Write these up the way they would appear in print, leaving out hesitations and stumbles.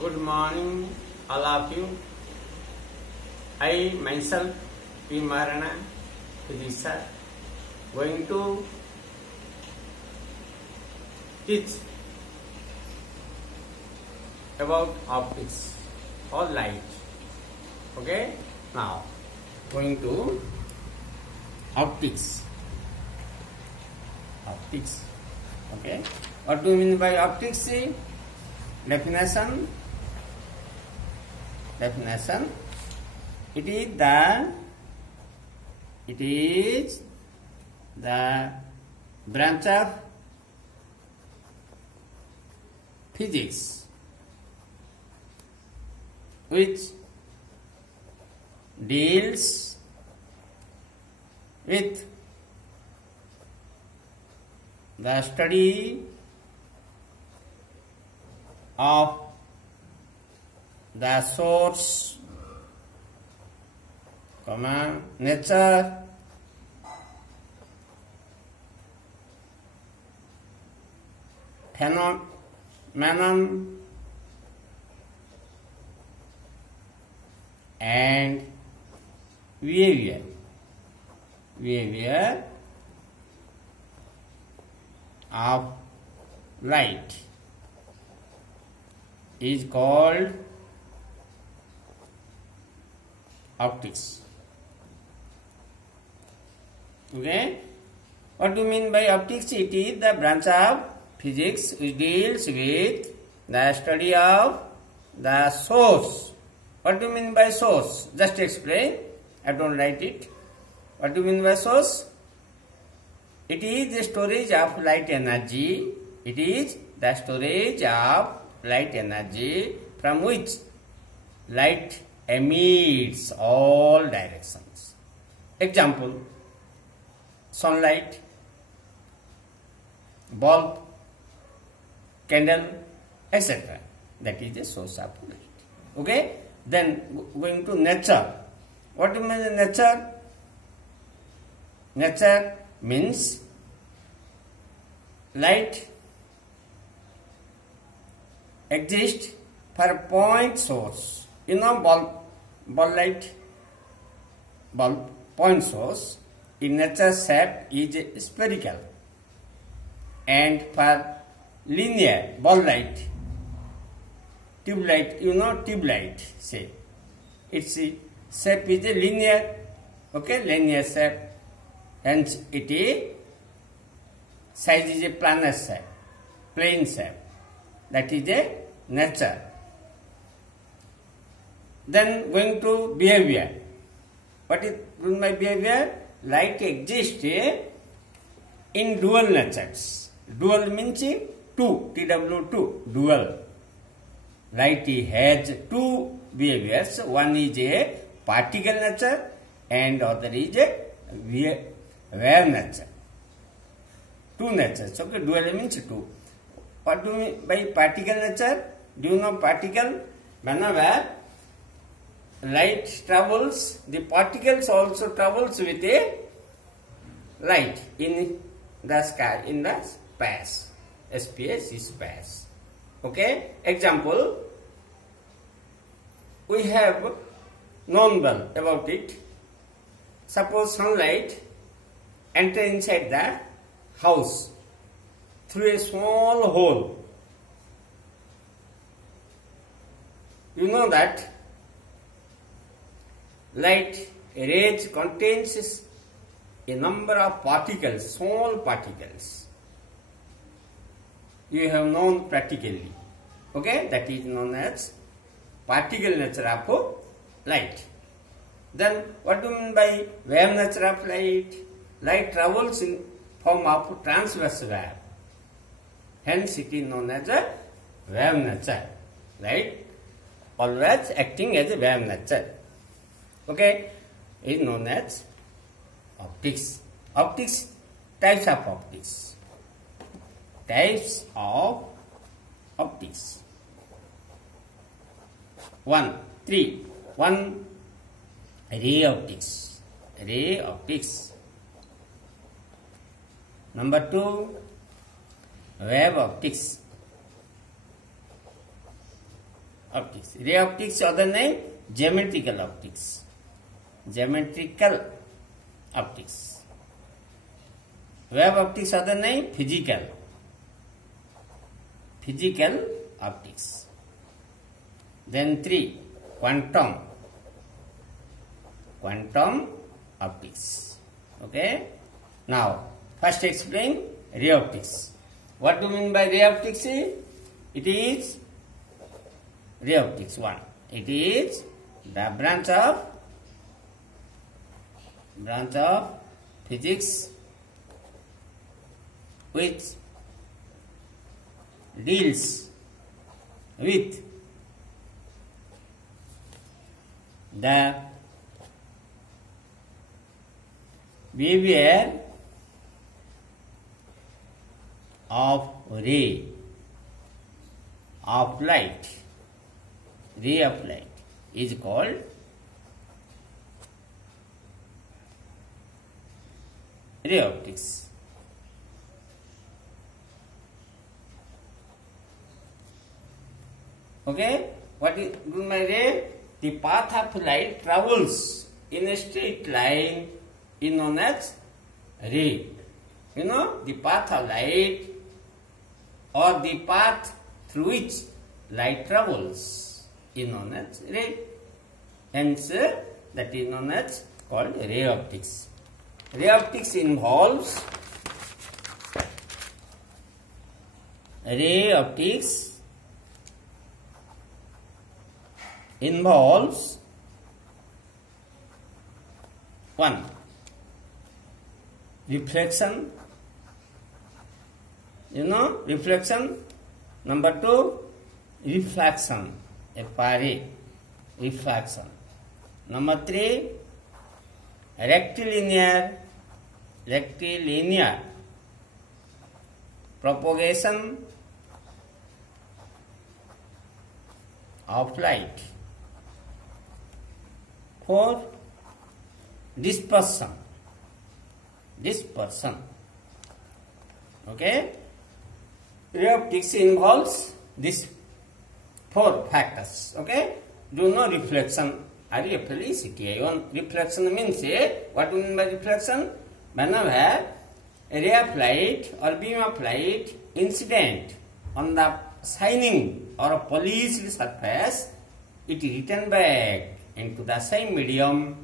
Good morning, all of you. I myself, P. Marana, Vidisha, going to teach about optics or light. Okay, now going to optics. Optics. Okay, what do you mean by optics? Definition. It is the branch of physics which deals with the study of the source, nature, phenomenon, and behavior of light is called optics. Okay, what do you mean by optics? It is the branch of physics which deals with the study of the source. What do you mean by source? Just explain. I don't write it. What do you mean by source? It is the storage of light energy. It is the storage of light energy from which light emits all directions. Example: sunlight, bulb, candle, etc. That is the source of light. Okay? Then going to nature. What do you mean nature? Nature means light exists for point source. You know bulb point source in nature shape is spherical, and for linear bulb light, tube light, you know tube light, say its shape is a linear, okay, linear shape, hence it is size is a planar shape, plane shape. That is a nature. Then going to behavior. What is my behavior? Light exists in dual natures. Dual means two, TW2, dual. Light has two behaviors. One is a particle nature and other is a wave nature. Two natures. Okay, dual means two. What do you mean by particle nature? Do you know particle? Whenever light travels, the particles also travels with a light in the sky, in the space. Space is space. Okay? Example, we have known well about it. Suppose sunlight enter inside the house through a small hole. You know that light rays contains a number of particles, small particles. You have known practically. Okay, that is known as particle nature of light. Then what do you mean by wave nature of light? Light travels in form of transverse wave. Hence it is known as a wave nature. Light always acting as a wave nature. Okay, is known as optics. Optics, types of optics. Types of optics. 1, ray optics. Ray optics. Number 2, wave optics. optics. Ray optics other name geometrical optics. Geometrical optics. Wave optics other name physical. Physical optics. Then 3 quantum. Quantum optics. Okay. Now first explain ray optics. What do you mean by ray optics? It is ray optics 1. It is the branch of physics which deals with the behavior of ray of light. Ray of light is called ray optics. Okay, what is my ray? The path of light travels in a straight line is known as ray. You know, the path of light or the path through which light travels is known as ray. Hence, that is known as called ray optics. Ray optics involves one, reflection. You know, reflection. Number 2, reflection. F-R-A, reflection. Number 3, rectilinear propagation of light. 4, dispersion. Okay, ray optics involves these 4 factors. Okay, do you know reflection? REFLECTION. Reflection means what do you mean by reflection? Whenever a ray of light or beam of light incident on the shining or a polished surface, it return back into the same medium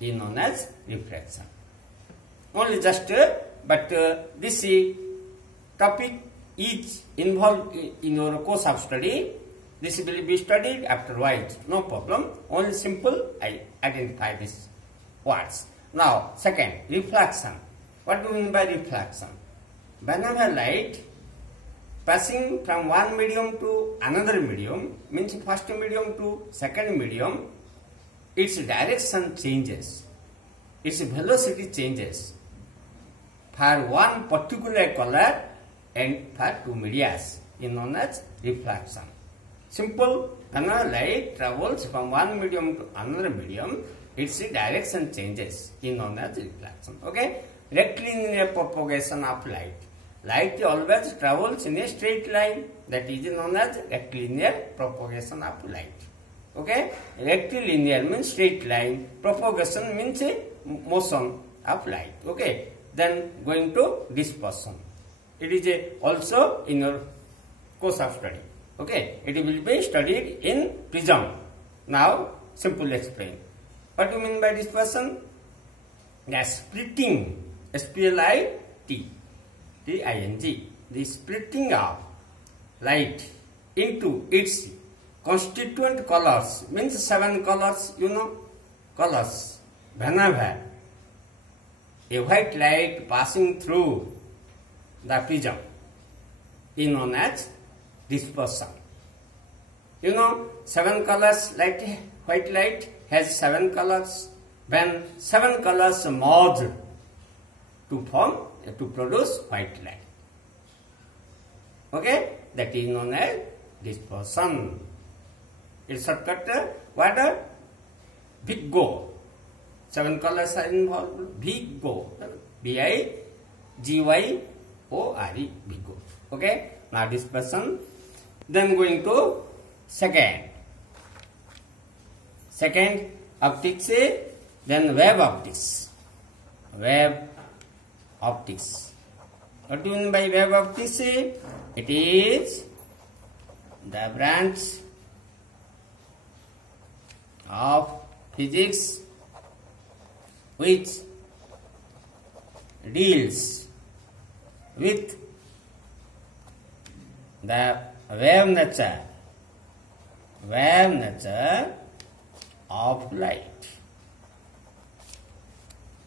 is known as reflection. Only just, but this topic is involved in your course of study. This will be studied afterwards. No problem. Only simple I identify these words. Now, second, reflection. What do you mean by reflection? Whenever light passing from one medium to another medium, means first medium to second medium, its direction changes, its velocity changes for one particular color and for 2 medias is known as reflection. Simple, whenever light travels from one medium to another medium, its direction changes is known as reflection. Okay, rectilinear propagation of light. Light always travels in a straight line, that is known as rectilinear propagation of light. Okay, rectilinear means straight line, propagation means a motion of light. Okay, then going to dispersion. It is also in your course of study. Okay, it will be studied in prism. Now, simple explain. What do you mean by dispersion? The splitting, S-P-L-I-T-T-I-N-G, the splitting of light into its constituent colors, means 7 colors, you know, colors. Whenever a white light passing through the prism is known as dispersion. You know, 7 colors light, white light has 7 colors. When 7 colors merge to produce white light. Okay, that is known as dispersion. It's shortcut. What? Vigo. 7 colors are involved. Vigo. V-I-G-Y-O-R-E. Vigo. Okay. Now dispersion. Then going to second. Second, optics, then wave optics. Wave optics. What do you mean by wave optics? It is the branch of physics which deals with the wave nature of light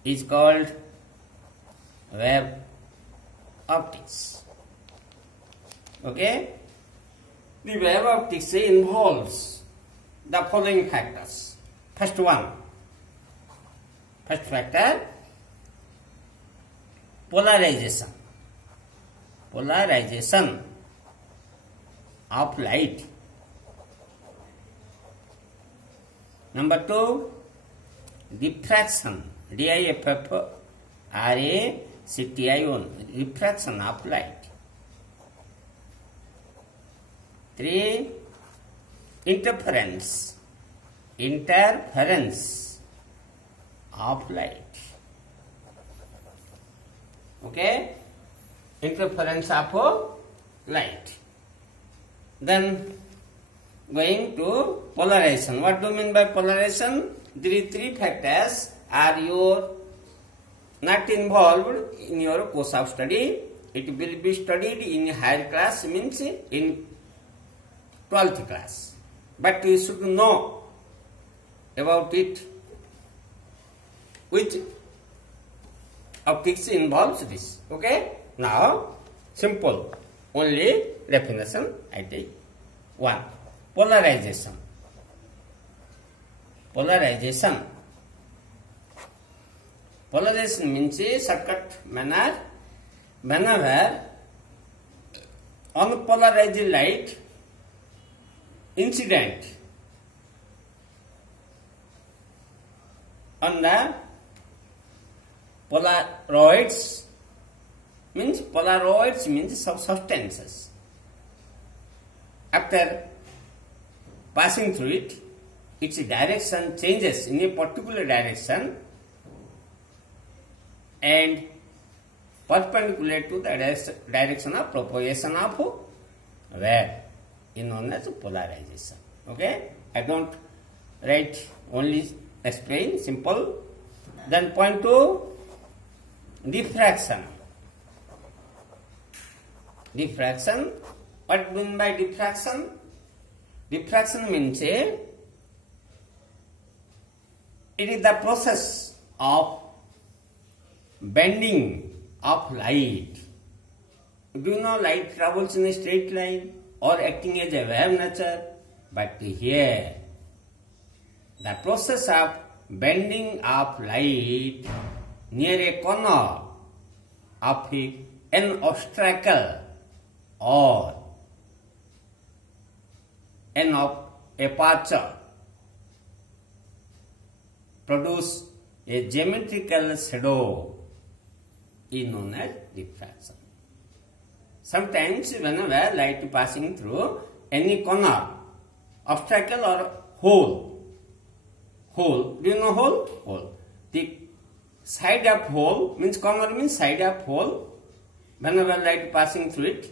is called wave optics. Okay? The wave optics involves the following factors. First factor, polarization of light. Number 2, diffraction, diffraction, refraction of light. 3, interference of light. Okay, interference of light. Then going to polarization. What do you mean by polarization? The three factors are not involved in your course of study. It will be studied in higher class, means in 12th class. But you should know about it. Which optics involves this. Okay? Now, simple. Only definition I take. 1. Polarization. Polarization means a shortcut manner whenever unpolarized light incident on the polaroids means substances. After passing through it, its direction changes in a particular direction and perpendicular to the direction of propagation of wave is known as polarization. Okay? I don't write, only explain, simple. Then point 2, diffraction. Diffraction. What do you mean by diffraction? Diffraction means it is the process of bending of light. Do you know light travels in a straight line or acting as a wave nature? But here, the process of bending of light near a corner of an obstacle or an aperture produce a geometrical shadow is known as diffraction. Sometimes whenever light passing through any corner, obstacle or hole, do you know hole? Hole. The side of hole means corner means side of hole. Whenever light passing through it,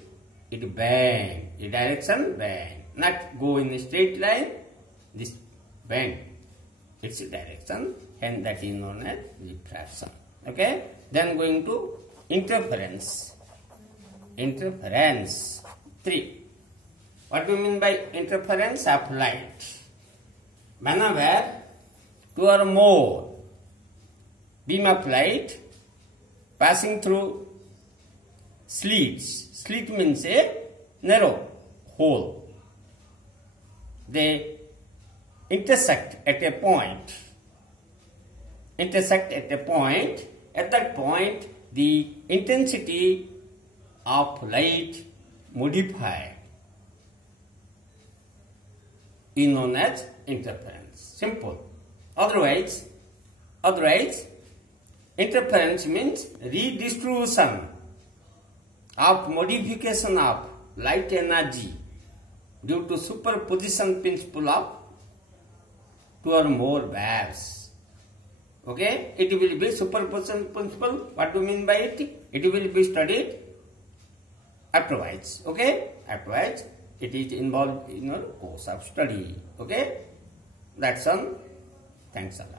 it bend, the direction bend. Not go in a straight line, this bend its direction, and that is known as diffraction. Okay? Then going to interference. Interference. 3. What do you mean by interference of light? Whenever 2 or more beam of light passing through slits. Slit means a narrow hole. They intersect at a point. At that point, the intensity of light modified is known as interference. Simple. Otherwise, interference means redistribution of modification of light energy due to superposition principle of two or more verbs. Okay, it will be superposition principle. What do you mean by it? It will be studied afterwards. Okay, afterwards it is involved in your course of study. Okay, that's all. Thanks a lot.